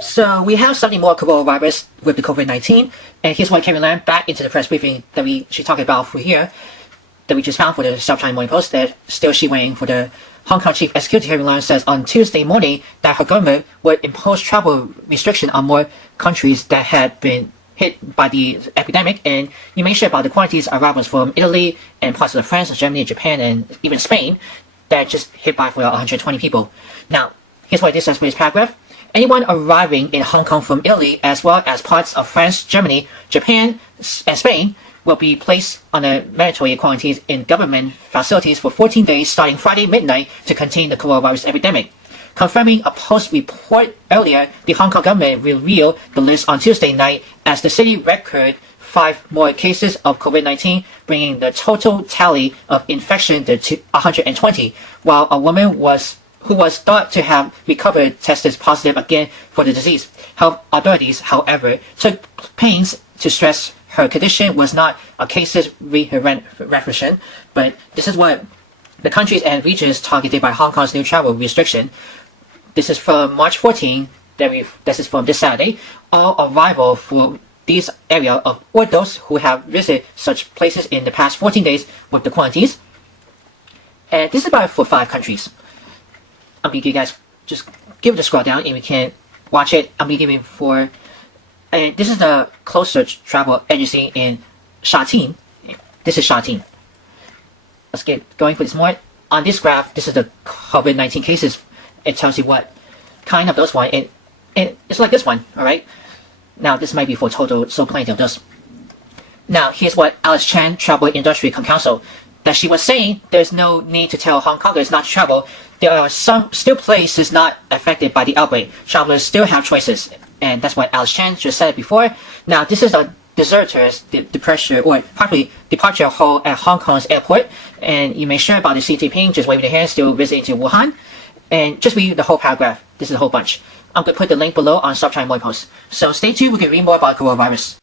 So we have something more coronavirus with the COVID-19, and here's what Carrie Lam back into the press briefing that she talked about for here, that we just found for the South China Morning Post, that still she waiting for the Hong Kong Chief Executive. Carrie Lam says on Tuesday morning that her government would impose travel restriction on more countries that had been hit by the epidemic, and you mentioned about the quantities of arrivals from Italy and parts of France, Germany, Japan, and even Spain that just hit by for 120 people. Now, here's what it says for this paragraph. Anyone arriving in Hong Kong from Italy, as well as parts of France, Germany, Japan, and Spain, will be placed on a mandatory quarantine in government facilities for 14 days starting Friday midnight to contain the coronavirus epidemic. Confirming a Post report earlier, the Hong Kong government revealed the list on Tuesday night as the city recorded 5 more cases of COVID-19, bringing the total tally of infection to 120, while a woman who was thought to have recovered tested positive again for the disease. Health authorities, however, took pains to stress her condition was not a cases reinfection, but this is what the countries and regions targeted by Hong Kong's new travel restriction. This is from March 14. This is from this Saturday. All arrival for these area of or those who have visited such places in the past 14 days with the quarantines. And this is about for 5 countries. I'm gonna give you guys just give it a scroll down and we can watch it. I'm gonna give it for, and this is the close search travel agency in Shatin. This is Shatin. Let's get going for this more. On this graph, this is the COVID-19 cases. It tells you what kind of those one, and it's like this one, all right? Now this might be for total, so plenty of those. Now here's what Alice Chan, Travel Industry Council, that she was saying there's no need to tell Hong Kongers not to travel. There are some still places not affected by the outbreak. Travelers still have choices, and that's what Alice Chan just said before. Now this is a deserters departure or probably departure hold at Hong Kong's airport, and you may share about the CTP just waving their hands, still visiting to Wuhan, and just read the whole paragraph. This is a whole bunch. I'm going to put the link below on South China Morning Post. So stay tuned, we can read more about coronavirus.